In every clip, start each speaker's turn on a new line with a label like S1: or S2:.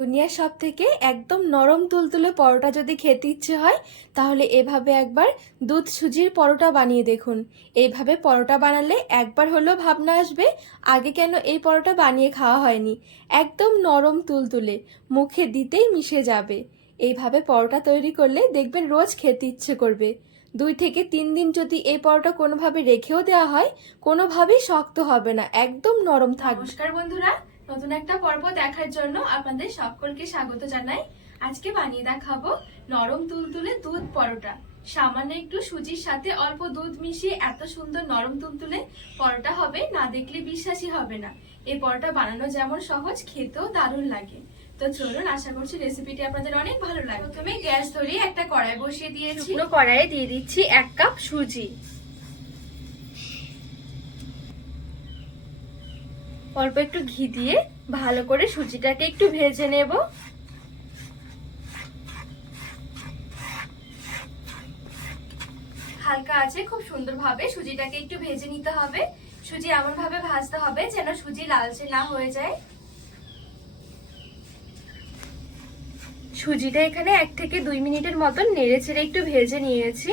S1: দুনিয়ার সব থেকে একদম নরম তুলতুলে পরোটা যদি খেতে ইচ্ছে হয়, তাহলে এভাবে একবার দুধ সুজির পরোটা বানিয়ে দেখুন। এইভাবে পরোটা বানালে একবার হলেও ভাবনা আসবে, আগে কেন এই পরোটা বানিয়ে খাওয়া হয়নি। একদম নরম তুলতুলে, মুখে দিতেই মিশে যাবে। এইভাবে পরোটা তৈরি করলে দেখবেন রোজ খেতে ইচ্ছে করবে। দুই থেকে তিন দিন যদি এই পরোটা কোনোভাবে রেখেও দেওয়া হয়, কোনোভাবেই শক্ত হবে না, একদম নরম থাকবে। নমস্কার বন্ধুরা নতুন একটা পর্ব দেখার জন্য আপনাদের সকলকে স্বাগত জানাই। আজকে বানিয়ে দেখাবো নরম তুলতুলে দুধ পরোটা। সামান্য একটু সুজির সাথে অল্প দুধ মিশিয়ে এত সুন্দর নরম তুলতুলে পরোটা হবে, না দেখলে বিশ্বাসই হবে না। এই পরোটা বানানো যেমন সহজ, খেতেও দারুণ লাগে। তো চলুন, আশা করছি রেসিপিটি আপনাদের অনেক ভালো লাগে প্রথমে গ্যাস ধরিয়ে একটা কড়াই বসিয়ে দিয়েছি। শুকনো কড়াইয়ে দিয়ে দিচ্ছি এক কাপ সুজি। অল্প একটু ঘি দিয়ে ভালো করে সুজিটাকে একটু ভেজে নেব। হালকা আছে, খুব সুন্দরভাবে সুজিটাকে একটু ভেজে নিতে হবে। সুজি এমন ভাবে ভাজতে হবে যেন সুজি লালচে না হয়ে যায়। সুজিটা এখানে এক থেকে দুই মিনিটের মতন নেড়ে ছেড়ে একটু ভেজে নিয়েছি।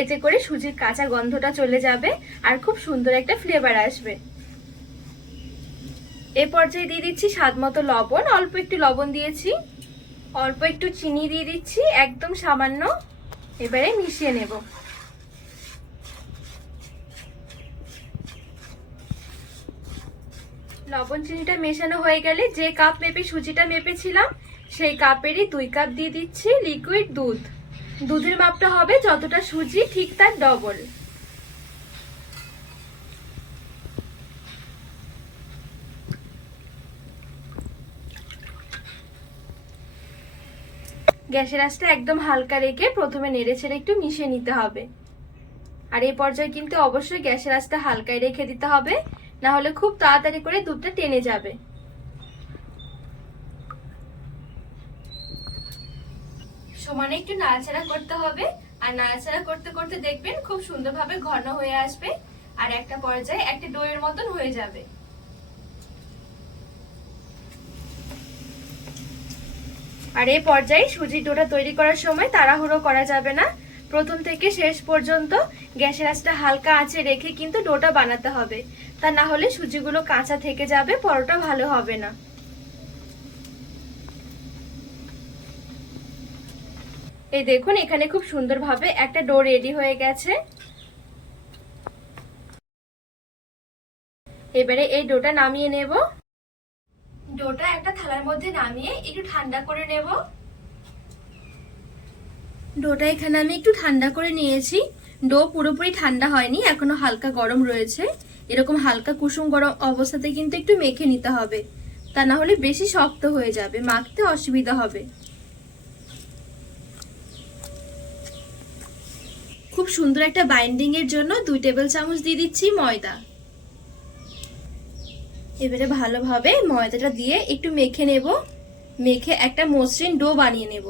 S1: এতে করে সুজির কাঁচা গন্ধটা চলে যাবে আর খুব সুন্দর একটা ফ্লেভার আসবে। এ পর্যায়ে দিয়ে দিচ্ছি স্বাদ মতো লবণ। অল্প একটু লবণ দিয়েছি। অল্প একটু চিনি দিয়ে দিচ্ছি। একদম সামান্য এবারে মিশিয়ে নেব। লবণ, চিনিটা মেশানো হয়ে গেলে যে কাপ মেপে, সুজিটা মেপেছিলাম, সেই কাপেরই দুই কাপ দিয়ে দিচ্ছি লিকুইড দুধ। দুধের মাপটা হবে যতটা সুজি, ঠিক তার ডবল গ্যাসের আঁচটা একদম হালকা রেখে প্রথমে নেড়ে ছেড়ে একটু মিশিয়ে নিতে হবে। আর এই পর্যায়ে কিন্তু অবশ্যই গ্যাসের আঁচটা হালকায় রেখে দিতে হবে, না হলে খুব তাড়াতাড়ি করে দুধটা টেনে যাবে। সমানে একটু নাড়াচাড়া করতে হবে, আর নাড়াচাড়া করতে করতে দেখবেন খুব সুন্দরভাবে ঘন হয়ে আসবে, আর একটা পর্যায়ে একটা ডোয়ের মতন হয়ে যাবে। আর এই পর্যায়ে সুজির ডোটা তৈরি করার সময় তাড়াহুড়ো করা যাবে না। প্রথম থেকে শেষ পর্যন্ত গ্যাসের আঁচটা হালকা আঁচে রেখে কিন্তু ডোটা বানাতে হবে। তা না হলে সুজিগুলো কাঁচা থেকে যাবে, পরোটা ভালো হবে না। এই দেখুন, এখানে খুব সুন্দরভাবে একটা ডো রেডি হয়ে গেছে। এবারে এই ডোটা নামিয়ে নেব। ডোটা একটা থালার মধ্যে নামিয়ে একটু ঠান্ডা করে নেব। ডোটা এখানে আমি একটু ঠান্ডা করে নিয়েছি। ডো পুরোপুরি ঠান্ডা হয়নি, এখনও হালকা গরম রয়েছে। এরকম হালকা কুসুম গরম অবস্থাতে কিন্তু একটু মেখে নিতে হবে। তা না হলে বেশি শক্ত হয়ে যাবে, মাখতে অসুবিধা হবে। খুব সুন্দর একটা বাইন্ডিং এর জন্য দুই টেবিল চামচ দিয়ে দিচ্ছি ময়দা। এবারে ভালোভাবে ময়দাটা দিয়ে একটু মেখে নেব। মেখে একটা মসৃণ ডো বানিয়ে নেব।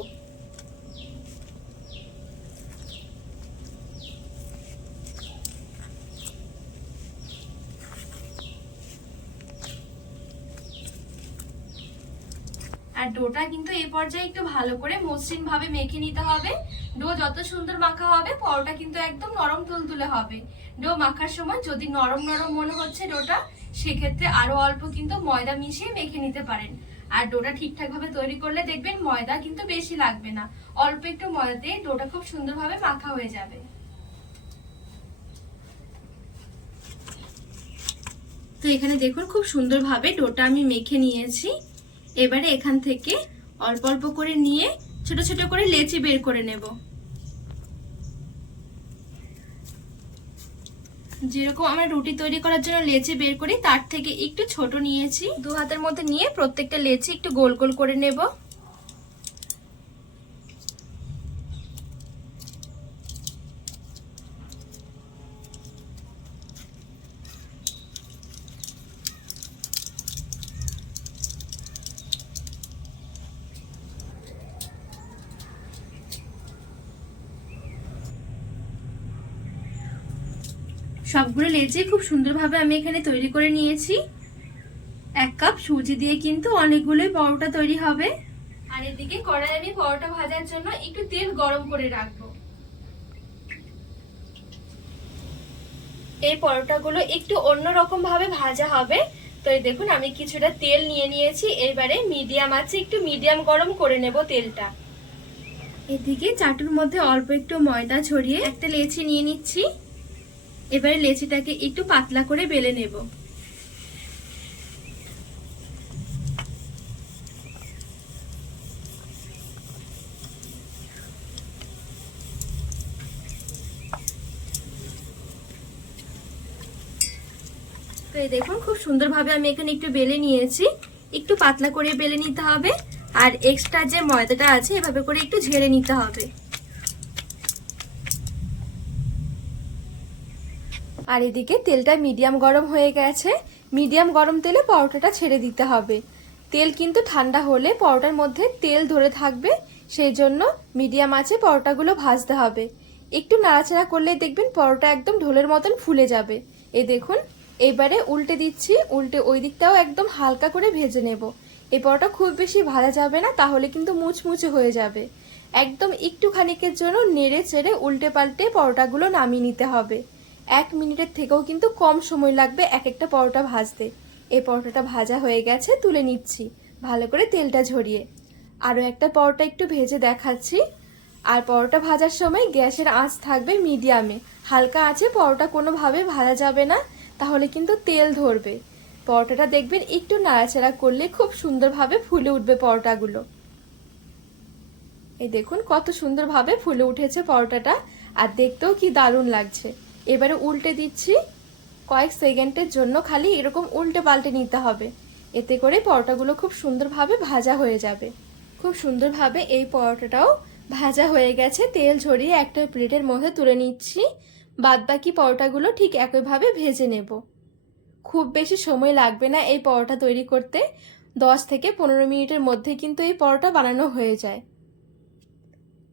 S1: আর ডোটা কিন্তু এই পর্যায়ে একটু ভালো করে মসৃণ ভাবে মেখে নিতে হবে। ডো যত সুন্দর মাখা হবে, পরোটা কিন্তু একদম নরম তুলতুলে হবে। ডো মাখার সময় যদি নরম নরম মনে হচ্ছে ডোটা সেক্ষেত্রে আরও অল্প কিন্তু ময়দা মিশিয়ে মেখে নিতে পারেন। আর ডোটা ঠিকঠাক ভাবে তৈরি করলে দেখবেন ময়দা কিন্তু বেশি লাগবে না। অল্প একটু ময়দাতে ডোটা খুব সুন্দরভাবে মাখা হয়ে যাবে। তো এখানে দেখুন খুব সুন্দরভাবে ডোটা আমি মেখে নিয়েছি। এবারে এখান থেকে অল্প অল্প করে নিয়ে ছোট ছোট করে লেচি বের করে নেব। যেরকম আমরা রুটি তৈরি করার জন্য লেচি বের করি, তার থেকে একটু ছোট নিয়েছি। দু হাতের মধ্যে নিয়ে প্রত্যেকটা লেচি একটু গোল গোল করে নেব। সবগুলো লেচি খুব সুন্দরভাবে আমি এখানে তৈরি করে নিয়েছি। এক কাপ সুজি দিয়ে কিন্তু অনেকগুলোই পরোটা তৈরি হবে। আর এদিকে কড়াই আমি পরোটা ভাজার জন্য একটু তেল গরম করে রাখব। এই পরোটাগুলো একটু অন্যরকম ভাবে ভাজা হবে। তো এই দেখুন, আমি কিছুটা তেল নিয়ে নিয়েছি। এবারে মিডিয়াম আছে, একটু মিডিয়াম গরম করে নেব তেলটা। এদিকে চাটুর মধ্যে অল্প একটু ময়দা ছড়িয়ে একটা লেচি নিয়ে নিচ্ছি। এবারে লেচিটাকে একটু পাতলা করে বেলে নেব। তো দেখুন, খুব সুন্দরভাবে আমি এখানে একটু বেলে নিয়েছি। একটু পাতলা করে বেলে নিতে হবে। আর এক্সট্রা যে ময়দাটা আছে, এভাবে করে একটু ঝেড়ে নিতে হবে। আর এদিকে তেলটা মিডিয়াম গরম হয়ে গেছে। মিডিয়াম গরম তেলে পরোটাটা ছেড়ে দিতে হবে। তেল কিন্তু ঠান্ডা হলে পরোটার মধ্যে তেল ধরে থাকবে, সেই জন্য মিডিয়াম আছে পরোটাগুলো ভাজতে হবে। একটু নাড়াচাড়া করলে দেখবেন পরোটা একদম ঢোলের মতন ফুলে যাবে। এ দেখুন, এবারে উল্টে দিচ্ছি, উল্টে ওই দিকটাও একদম হালকা করে ভেজে নেব। এই পরোটা খুব বেশি ভাজা যাবে না, তাহলে কিন্তু মুচমুচে হয়ে যাবে। একদম একটু খানিকের জন্য নেড়ে চেড়ে উল্টে পাল্টে পরোটাগুলো নামিয়ে নিতে হবে। এক মিনিটের থেকেও কিন্তু কম সময় লাগবে এক একটা পরোটা ভাজতে। এই পরোটাটা ভাজা হয়ে গেছে, তুলে নিচ্ছি। ভালো করে তেলটা ঝরিয়ে। আরও একটা পরোটা একটু ভেজে দেখাচ্ছি। আর পরোটা ভাজার সময় গ্যাসের আঁচ থাকবে মিডিয়ামে। হালকা আছে পরোটা কোনোভাবে ভাজা যাবে না, তাহলে কিন্তু তেল ধরবে। পরোটাটা দেখবেন একটু নাড়াচাড়া করলে খুব সুন্দরভাবে ফুলে উঠবে পরোটাগুলো। এই দেখুন কত সুন্দরভাবে ফুলে উঠেছে পরোটাটা, আর দেখতেও কি দারুণ লাগছে। এবারে উল্টে দিচ্ছি কয়েক সেকেন্ডের জন্য খালি এরকম উল্টে পাল্টে নিতে হবে। এতে করে পরোটাগুলো খুব সুন্দরভাবে ভাজা হয়ে যাবে। খুব সুন্দরভাবে এই পরোটাটাও ভাজা হয়ে গেছে। তেল ঝরিয়ে একটা প্লেটের মধ্যে তুলে নিচ্ছি। বাদবাকি পরোটাগুলো ঠিক একইভাবে ভেজে নেব। খুব বেশি সময় লাগবে না এই পরোটা তৈরি করতে। দশ থেকে পনেরো মিনিটের মধ্যে কিন্তু এই পরোটা বানানো হয়ে যায়।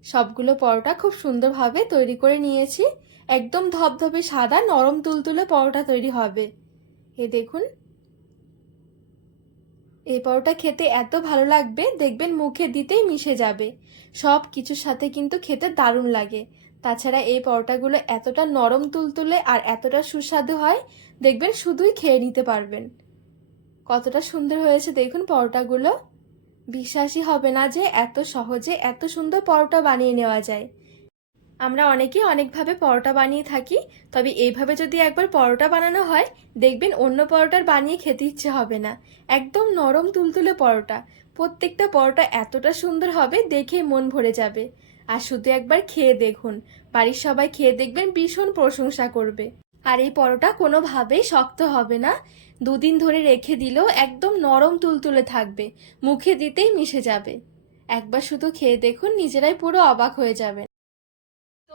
S1: সবগুলো পরোটা খুব সুন্দরভাবে তৈরি করে নিয়েছি। একদম ধবধবে সাদা, নরম তুলতুলে পরোটা তৈরি হবে। এ দেখুন। এই পরোটা খেতে এত ভালো লাগবে, দেখবেন মুখে দিতেই মিশে যাবে। সব কিছুর সাথে কিন্তু খেতে দারুণ লাগে। তাছাড়া এই পরোটাগুলো এতটা নরম তুলতুলে আর এতটা সুস্বাদু হয়, দেখবেন শুধুই খেয়ে নিতে পারবেন। কতটা সুন্দর হয়েছে দেখুন পরোটাগুলো। বিশ্বাসই হবে না যে এত সহজে এত সুন্দর পরোটা বানিয়ে নেওয়া যায়। আমরা অনেকেই অনেকভাবে পরোটা বানিয়ে থাকি, তবে এইভাবে যদি একবার পরোটা বানানো হয়, দেখবেন অন্য পরোটার বানিয়ে খেতে ইচ্ছে হবে না। একদম নরম তুলতুলে পরোটা। প্রত্যেকটা পরোটা এতটা সুন্দর হবে, দেখে মন ভরে যাবে। আর শুধু একবার খেয়ে দেখুন। বাড়ির সবাই খেয়ে দেখবেন ভীষণ প্রশংসা করবে। আর এই পরোটা কোনোভাবেই শক্ত হবে না। দুদিন ধরে রেখে দিলেও একদম নরম তুলতুলে থাকবে। মুখে দিতেই মিশে যাবে। একবার শুধু খেয়ে দেখুন, নিজেরাই পুরো অবাক হয়ে যাবেন।